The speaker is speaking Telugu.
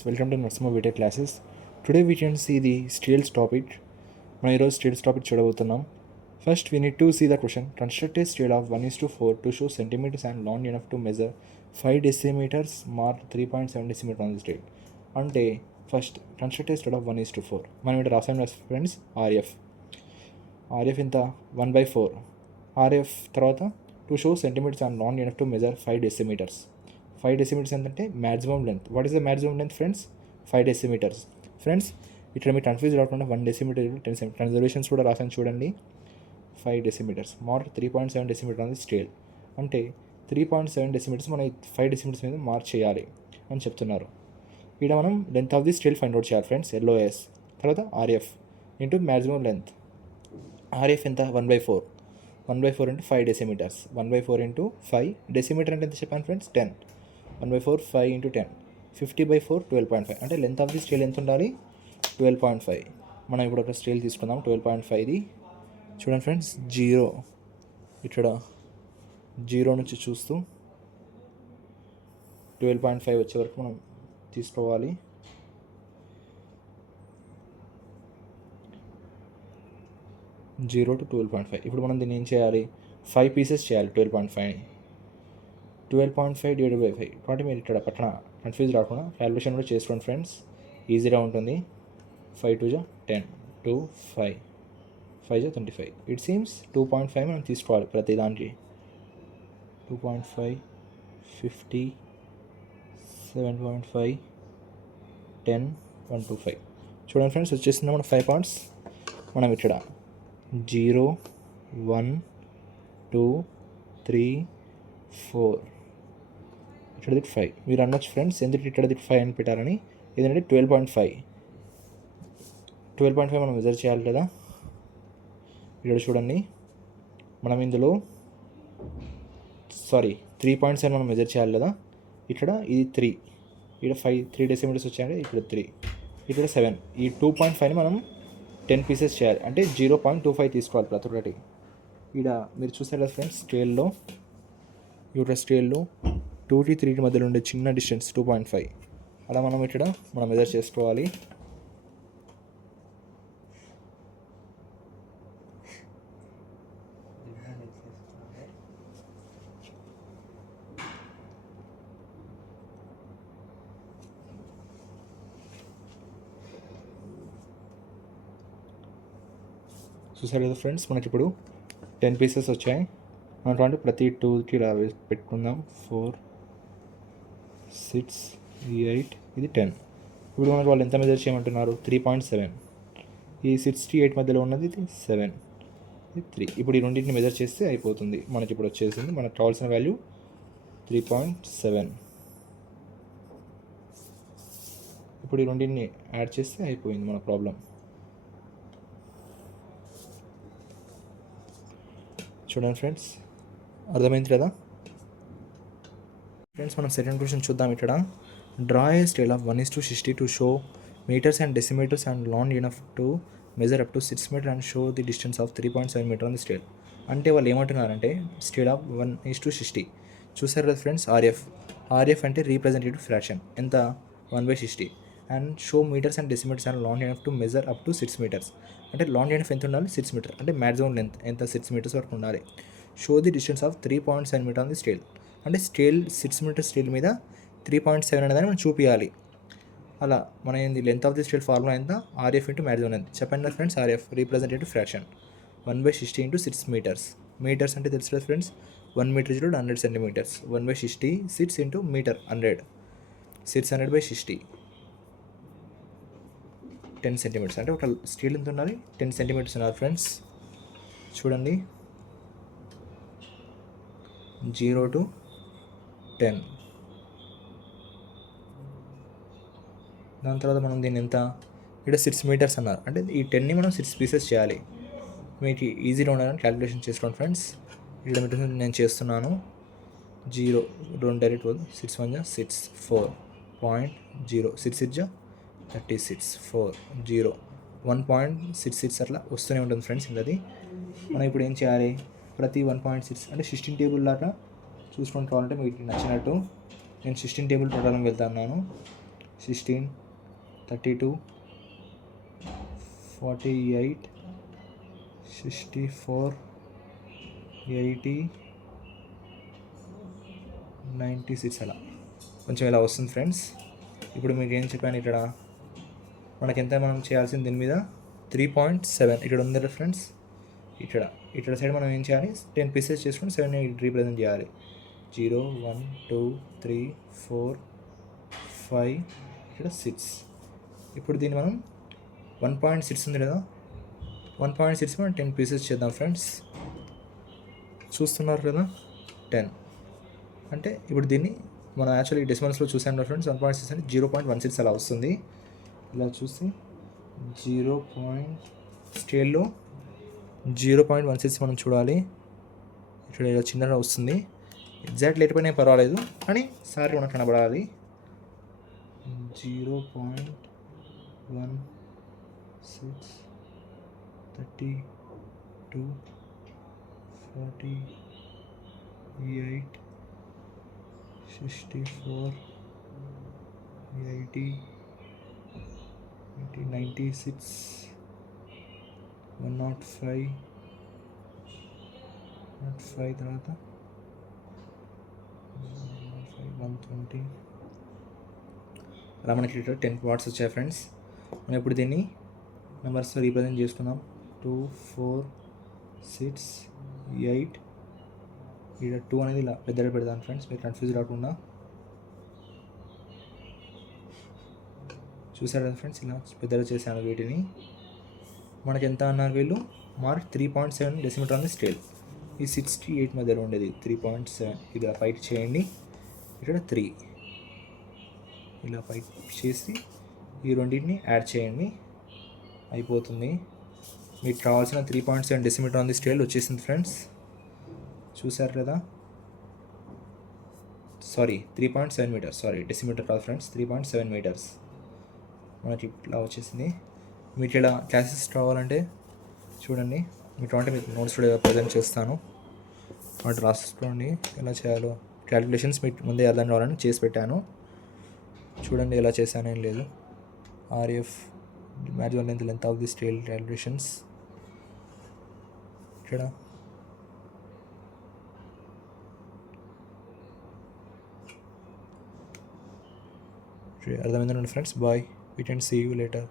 Welcome to Narsima Video classes. Today we can see the steels topic. మనం ఈరోజు స్టీల్స్ టాపిక్ చూడబోతున్నాం. First we need to see the question. Construct a steel of 1:4 to show centimeters and long enough to measure 5 decimeters mark 3.7 decimeter on the steel. అంటే first construct a steel of 1:4. మనం ఇక్కడ రాసాం ఫ్రెండ్స్ ఆర్ఎఫ్ ఇంత 1/4 ఆర్ఎఫ్ తర్వాత to show centimetres and long enough to measure 5 decimeters. 5 decimeters ఏంటంటే maximum length. What is the maximum length friends? 5 decimeters. Friends ఇక్కడ మీరు కన్ఫ్యూజ్ రాకుండా 1 decimeter 10 cm కన్జర్వేషన్స్ కూడా రాసాను చూడండి. 5 decimeters mark 3.7 decimeter on the scale. అంటే 3.7 decimeters మనం 5 decimeters మీద మార్క్ చేయాలి అని చెప్తున్నారు. ఇక్కడ మనం length of the steel find out చేయాలి ఫ్రెండ్స్. LOS తర్వాత RF into maximum length. RF ఎంత 1/4 ఇంటూ 5 decimeters. 1/4 ఇంటూ 5 డెసిమీటర్ అంటే ఎంత చెప్పాను ఫ్రెండ్స్? 10. 1/4 5 ఇంటూ 10 50/4 12.5. అంటే లెంత్ ఆఫ్ ది స్టీల్ ఎంత ఉండాలి? 12.5. మనం ఇప్పుడు ఒక స్టీల్ తీసుకుందాం 12.5ది. చూడండి ఫ్రెండ్స్, ఇక్కడ జీరో నుంచి చూస్తూ 12.5 వచ్చే వరకు మనం తీసుకోవాలి. Zero to 12.5. ఇప్పుడు మనం దీన్ని ఏం చేయాలి? 5 పీసెస్ చేయాలి 12.5 డివైడెడ్ బై 5. కాబట్టి మీరు ఇక్కడ పక్కన కన్ఫ్యూజ్ రాకుండా క్యాలిక్యులేషన్ కూడా చేసుకోండి ఫ్రెండ్స్, ఈజీగా ఉంటుంది. 5 2 10 2 5 5 25. ఇట్ సీమ్స్ 2.5 మనం తీసుకోవాలి ప్రతి దానికి. 2.5 50 7.5 10 125. చూడండి ఫ్రెండ్స్, వచ్చేసింది మన 5 పాయింట్స్. మనం ఇక్కడ 0 1 2 3 4 ఇక్కడ 5. మీరు అనొచ్చు ఫ్రెండ్స్ ఎందుకు ఇక్కడ 5 అని పెట్టారని. ఇదంటే 12.5 మనం మెజర్ చేయాలి కదా. ఇక్కడ చూడండి, మనం ఇందులో 3.7 మనం మెజర్ చేయాలి కదా. ఇక్కడ ఇది 3, ఇక్కడ 3 decimeters వచ్చాయంటే ఇక్కడ 3, ఇక్కడ 7. ఈ 2.5ని మనం 10 పీసెస్ చేయాలి అంటే 0.25 తీసుకోవాలి ప్రతి ఒక్కటి. ఇక్కడ మీరు చూసారు కదా ఫ్రెండ్స్, స్కేల్లో 2 to 3 మధ్యలో ఉండే చిన్న డిస్టెన్స్ 2.5. అలా మనం మెజర్ చేసుకోవాలి. చూసారు కదా ఫ్రెండ్స్, మనకి ఇప్పుడు 10 పీసెస్ వచ్చాయి. మనం ప్రతి 2కి ఇలా పెట్టుకుందాం. 4 6 8 ఇది 10. ఇప్పుడు మనకు వాళ్ళు ఎంత మెజర్ చేయమంటున్నారు? 3.7. ఈ 6 to 8 మధ్యలో ఉన్నది ఇది 7, ఇది 3. ఇప్పుడు ఈ రెండింటిని మెజర్ చేస్తే అయిపోతుంది. మనకి ఇప్పుడు వచ్చేసింది మనకు కావాల్సిన వాల్యూ 3.7. ఇప్పుడు ఈ రెండింటిని యాడ్ చేస్తే అయిపోయింది మన ప్రాబ్లం. చూడండి ఫ్రెండ్స్, అర్థమైంది కదా ఫ్రెండ్స్. మనం సెకండ్ క్వశ్చన్ చూద్దాం. ఇక్కడ draw a scale of 1:60 to show metres and decimetres and long enough to measure up to 6 meter and show the distance of 3.7 meter on the scale. అంటే వాళ్ళు ఏమంటున్నారంటే స్కేల్ ఆఫ్ 1:60 చూసారు కదా ఫ్రెండ్స్. ఆర్ఎఫ్ అంటే రీప్రజెంటేటివ్ ఫ్రాక్షన్ ఎంత? 1/60. And show metres and decimetres and long enough to measure up to 6 meters. అంటే లాంగ్ ఎనఫ్ ఎంత ఉండాలి? 6 meter. అంటే మ్యాక్సిమం లెంత్ ఎంత? 6 meters వరకు ఉండాలి. Show the distance of 3.7 meter on the scale. అంటే 6 meter స్కేల్ మీద 3.7 అనేదాన్ని మనం చూపించాలి. అలా మన ఏంది length of the scale formula ఎంత? RF into maximum length. చెప్పండి కదా friends, RF representative fraction 1/60 into 6 meters. Meters అంటే తెలుసు కదా friends, 1 meter is 100 centimeters. 1/60 6 into meter 100. 600/60 10 centimeters. అంటే ఒక స్టీల్ ఎంత ఉండాలి? 10 centimeters ఉన్నారు ఫ్రెండ్స్. చూడండి, 0 to 10. దాని తర్వాత మనం దీన్ని ఎంత? ఇక్కడ 6 meters అన్నారు. అంటే ఈ 10ని మనం 6 pieces చేయాలి. మీకు ఈజీగా ఉండాలని క్యాలిక్యులేషన్ చేసుకోండి ఫ్రెండ్స్. ఇక్కడ నేను చేస్తున్నాను. 0 2 డైరెక్ట్ 6 1 6 4.0 6 36 4 0 1.66 అట్లా వస్తూనే ఉంటుంది ఫ్రెండ్స్. ఇది మనం ఇప్పుడు ఏం చేయాలి? ప్రతి 1.6 అంటే 16 టేబుల్ లాగా చూసుకొని కావాలంటే మీకు నచ్చినట్టు నేను 16 టేబుల్ ప్రకారం వెళ్తున్నాను. 16, 32, 48, 64, 80, 96 అలా కొంచెం ఇలా వస్తుంది ఫ్రెండ్స్. ఇప్పుడు మీకు ఏం చెప్పాను, ఇక్కడ మనకెంత మనం చేయాల్సింది దీని మీద 3.7 ఇక్కడ ఉంది కదా ఫ్రెండ్స్. ఇక్కడ సైడ్ మనం ఏం చేయాలి, 10 పీసెస్ చేసుకుని 7 రీప్రజెంట్ చేయాలి. 0, 1, 2, 3, 4, 5 ఇక్కడ 6. ఇప్పుడు దీన్ని మనం 1.6 ఉంది కదా, 1.6 మనం 10 పీసెస్ చేద్దాం ఫ్రెండ్స్. చూస్తున్నారు కదా 10 అంటే ఇప్పుడు దీన్ని మనం యాక్చువల్లీ డెసిమల్స్లో చూసాం కదా ఫ్రెండ్స్. 1.6 అంటే 0.16 అలా వస్తుంది. ఇలా చూస్తే స్కేల్లో 0.16 మనం చూడాలి. ఇక్కడ ఇలా చిన్నగా వస్తుంది. ఎగ్జాక్ట్ లేకపోయినా పర్వాలేదు కానీ సారి మనకు కనబడాలి. 0.16, 32, 48, 64, 80, 96, 105 తర్వాత 120 అలా మనకి ఇక్కడ 10 పార్ట్స్ వచ్చాయి ఫ్రెండ్స్. మనం ఇప్పుడు దీన్ని నెంబర్స్తో రీప్రజెంట్ చేసుకుందాం. 2, 4, 6, 8 ఇక్కడ 2 అనేది ఇలా పెద్దగా పెడతాను ఫ్రెండ్స్, మీరు కన్ఫ్యూజ్ రాకుండా. చూసారు కదా ఫ్రెండ్స్, ఇలా పెద్దగా చేశాను వీటిని. మనకి ఎంత అన్నారు వీళ్ళు, mark 3.7 decimetre on the scale. ఈ 68 మధ్యలో ఉండేది 3.7 ఇది ఇలా పైకి చేయండి. ఇక్కడ 3 ఇలా పైకి చేసి ఈ రెండింటిని యాడ్ చేయండి, అయిపోతుంది. మీకు కావాల్సిన 3.7 డెసిమీటర్ ఆన్ ది స్కేల్ వచ్చేసింది ఫ్రెండ్స్. చూసారు కదా, 3.7 మీటర్స్, డెసిమీటర్ కాదు ఫ్రెండ్స్, 3.7 మీటర్స్ మనకి ఇట్లా వచ్చేసింది. మీకు ఇలా క్లాసెస్ కావాలంటే చూడండి, మీకు అంటే మీకు నోట్స్ కూడా ప్రజెంట్ చేస్తాను, వాటి రాసుకోండి. ఎలా చేయాలో క్యాలిక్యులేషన్స్ మీకు ముందే అర్థం కావాలని చేసి పెట్టాను. చూడండి ఎలా చేశాను, ఏం లేదు. RF maximum length of the scale calculations ఇక్కడ అర్థమైందండి friends. Bye, we can see you later.